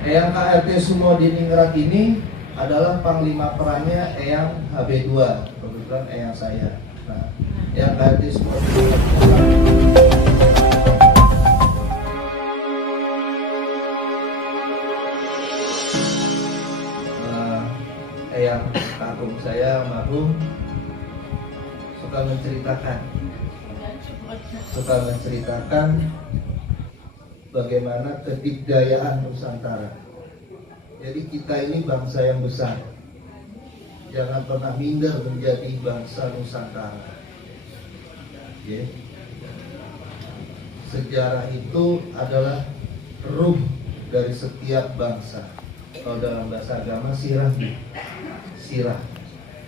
Eyang KRT Sumo Diningrat ini adalah panglima perannya Eyang HB2, kebetulan Eyang saya. Nah, Eyang KRT Sumo Diningrat Eyang kakung saya almarhum suka menceritakan bagaimana kedikdayaan Nusantara. Jadi kita ini bangsa yang besar, jangan pernah minder menjadi bangsa Nusantara. Okay. Sejarah itu adalah ruh dari setiap bangsa. Kalau dalam bahasa agama sirah,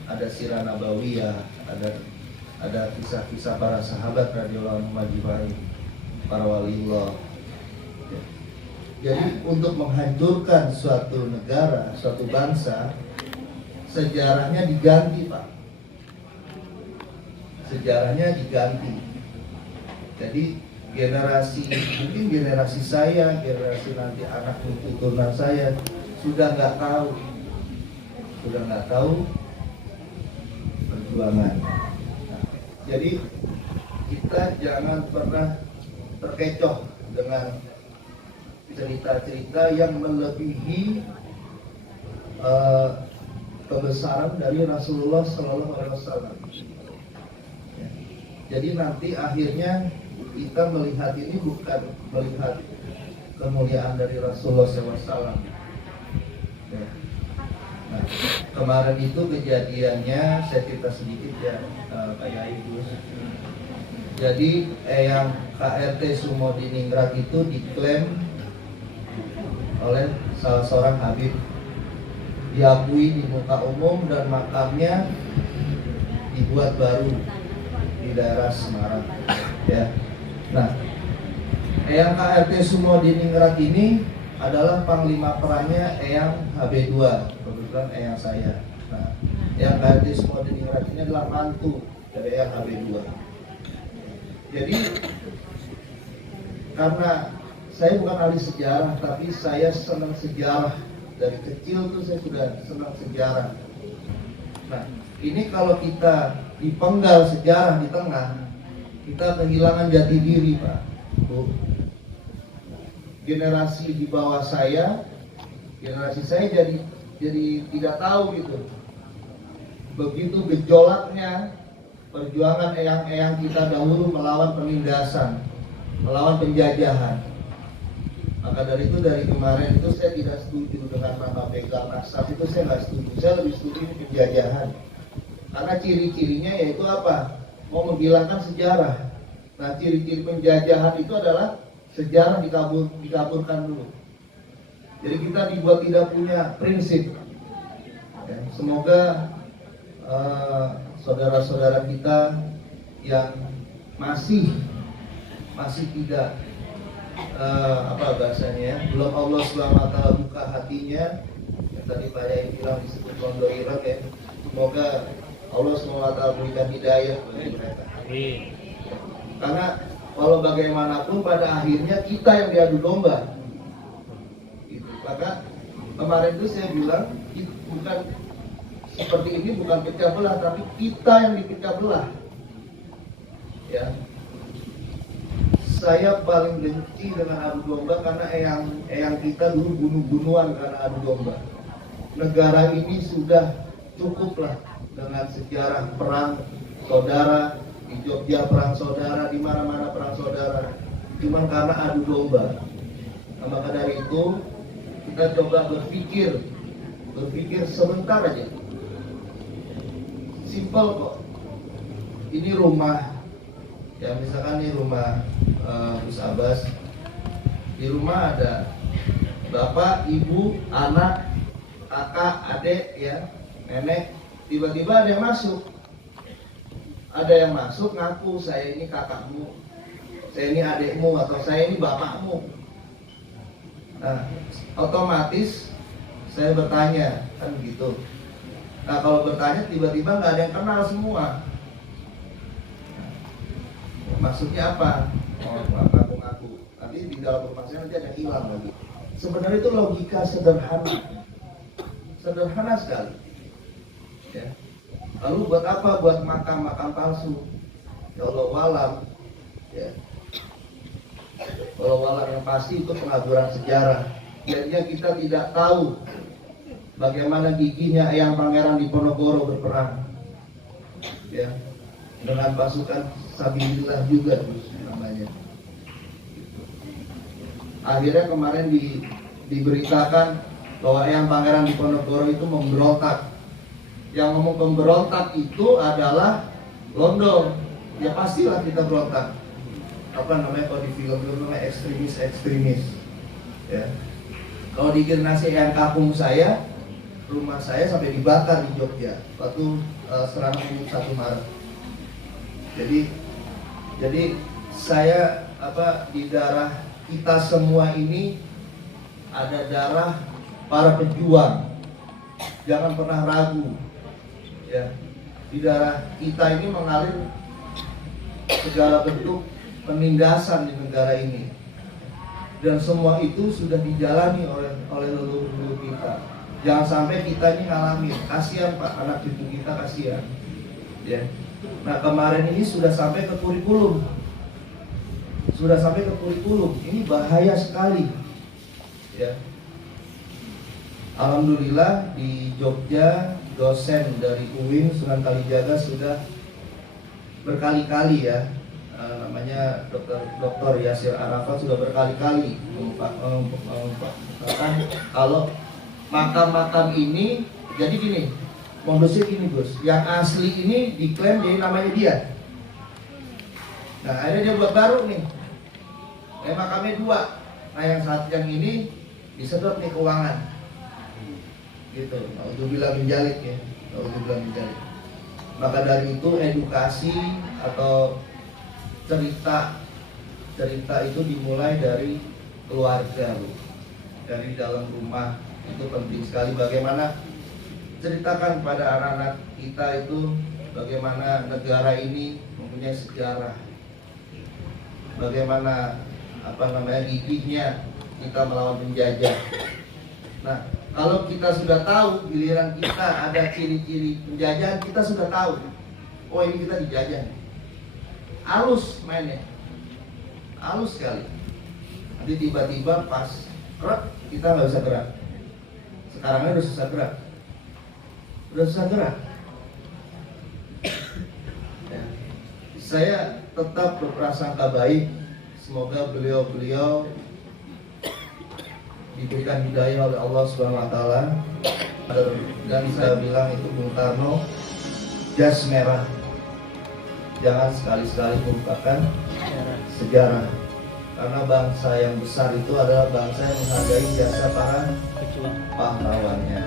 ada sirah nabawiyah, ada kisah-kisah para sahabat radhiyallahu anhum ajma'in, para waliullah. Jadi untuk menghancurkan suatu negara, suatu bangsa, sejarahnya diganti, Pak. Sejarahnya diganti. Jadi mungkin generasi saya, generasi nanti anak keturunan saya sudah nggak tahu perjuangan. Jadi kita jangan pernah terkecoh dengan cerita-cerita yang melebihi kebesaran dari Rasulullah Sallallahu Alaihi Wasallam. Jadi nanti akhirnya kita melihat ini bukan melihat kemuliaan dari Rasulullah SAW. Nah, kemarin itu kejadiannya saya cerita sedikit ya, Pak Yai. Jadi Eyang KRT Sumo Diningrat itu diklaim oleh salah seorang habib, diakui di muka umum dan makamnya dibuat baru di daerah Semarang. Ya. Nah, Eyang KRT Sumo Diningrat ini adalah panglima perannya Eyang HB2, kebetulan Eyang saya. Nah, Eyang KRT Sumo Diningrat ini adalah mantu dari Eyang HB2. Jadi karena saya bukan ahli sejarah, tapi saya senang sejarah. Dari kecil tuh saya sudah senang sejarah. Nah, ini kalau kita dipenggal sejarah di tengah, kita kehilangan jati diri, Pak. Bu. Generasi di bawah saya, generasi saya jadi tidak tahu gitu. Begitu gejolaknya perjuangan eyang-eyang kita dahulu melawan penindasan, melawan penjajahan. Maka dari itu dari kemarin itu saya tidak setuju dengan nama begal nasab, itu saya nggak setuju. Saya lebih setuju penjajahan. Karena ciri-cirinya yaitu apa? Mau menghilangkan sejarah. Nah, ciri-ciri penjajahan itu adalah sejarah dikaburkan dulu. Jadi kita dibuat tidak punya prinsip. Ya, semoga saudara-saudara kita yang masih tidak apa bahasanya ya, belum Allah SWT buka hatinya, yang tadi Pak Yai bilang disebut londo Irak ya, semoga Allah SWT berikan hidayah bagi mereka. Karena walau bagaimanapun pada akhirnya kita yang diadu domba. Gitu. Maka kemarin itu saya bilang bukan seperti ini, bukan pecah belah, tapi kita yang dipecah belah. Ya. Saya paling benci dengan adu domba karena eyang kita dulu bunuh-bunuhan karena adu domba. Negara ini sudah cukuplah dengan sejarah perang saudara, di Jogja perang saudara, di mana-mana perang saudara, cuma karena adu domba. Nah, maka dari itu kita coba berpikir sebentar aja. Simpel kok. Ini rumah, ya misalkan ini rumah Gus Abbas. Di rumah ada bapak, ibu, anak, kakak, adik, ya, nenek. Tiba-tiba ada yang masuk. Ada yang masuk ngaku saya ini kakakmu, saya ini adikmu, atau saya ini bapakmu. Nah, otomatis saya bertanya kan gitu. Nah, kalau bertanya tiba-tiba nggak ada yang kenal semua. Nah, maksudnya apa? Oh, ngaku-ngaku. Nanti di dalam rumah saya nanti ada yang hilang lagi. Sebenarnya itu logika sederhana sekali. Ya. Lalu buat apa? Buat makam palsu. Ya Allah walam. Ya. Kalau walam yang pasti itu pengaburan sejarah. Jadinya kita tidak tahu bagaimana giginya Eyang Pangeran Diponegoro berperang. Ya. Dengan pasukan Sabilillah juga namanya. Akhirnya kemarin diberitakan bahwa Eyang Pangeran Diponegoro itu memberontak. Yang ngomong pemberontak itu adalah Londo. Ya pastilah kita berontak. Apa namanya kalau di film-film namanya ekstremis. Ya. Kalau di generasi Eyang Kakung saya, rumah saya sampai dibakar di Jogja waktu serangan 1 Maret. Jadi saya di darah kita semua ini ada darah para pejuang. Jangan pernah ragu. Ya, di darah kita ini mengalir segala bentuk penindasan di negara ini. Dan semua itu sudah dijalani oleh leluhur kita. Jangan sampai kita ini ngalamin. Kasihan Pak, anak cucu kita kasihan. Ya. Nah kemarin ini sudah sampai ke kurikulum. Ini bahaya sekali. Ya. Alhamdulillah di Jogja dosen dari UIN Sunan Kalijaga sudah berkali-kali ya, namanya Dr. Yasir Arafat sudah berkali-kali mengungkapkan kalau makam-makam ini jadi gini, modusnya gini Gus, yang asli ini diklaim jadi namanya dia. Nah akhirnya dia buat baru nih, makamnya 2. Nah yang ini disedot nih keuangan. Gitu, naudzubillah min dzalik ya, naudzubillah min dzalik. Maka dari itu edukasi atau cerita itu dimulai dari keluarga, Bu. Dari dalam rumah itu penting sekali. Bagaimana ceritakan pada anak-anak kita itu bagaimana negara ini mempunyai sejarah, bagaimana gigihnya kita melawan penjajah. Nah, kalau kita sudah tahu giliran kita ada ciri-ciri penjajahan, kita sudah tahu. Oh ini kita dijajah. Halus mainnya. Halus sekali. Nanti tiba-tiba pas kita nggak bisa gerak. Sekarang udah susah gerak. Ya. Saya tetap berprasangka baik. Semoga beliau diberikan hidayah oleh Allah Subhanahu wa taala. Dan saya bilang itu Bung Karno jas merah. Jangan sekali-sekali melupakan sejarah. Karena bangsa yang besar itu adalah bangsa yang menghargai jasa para pahlawannya.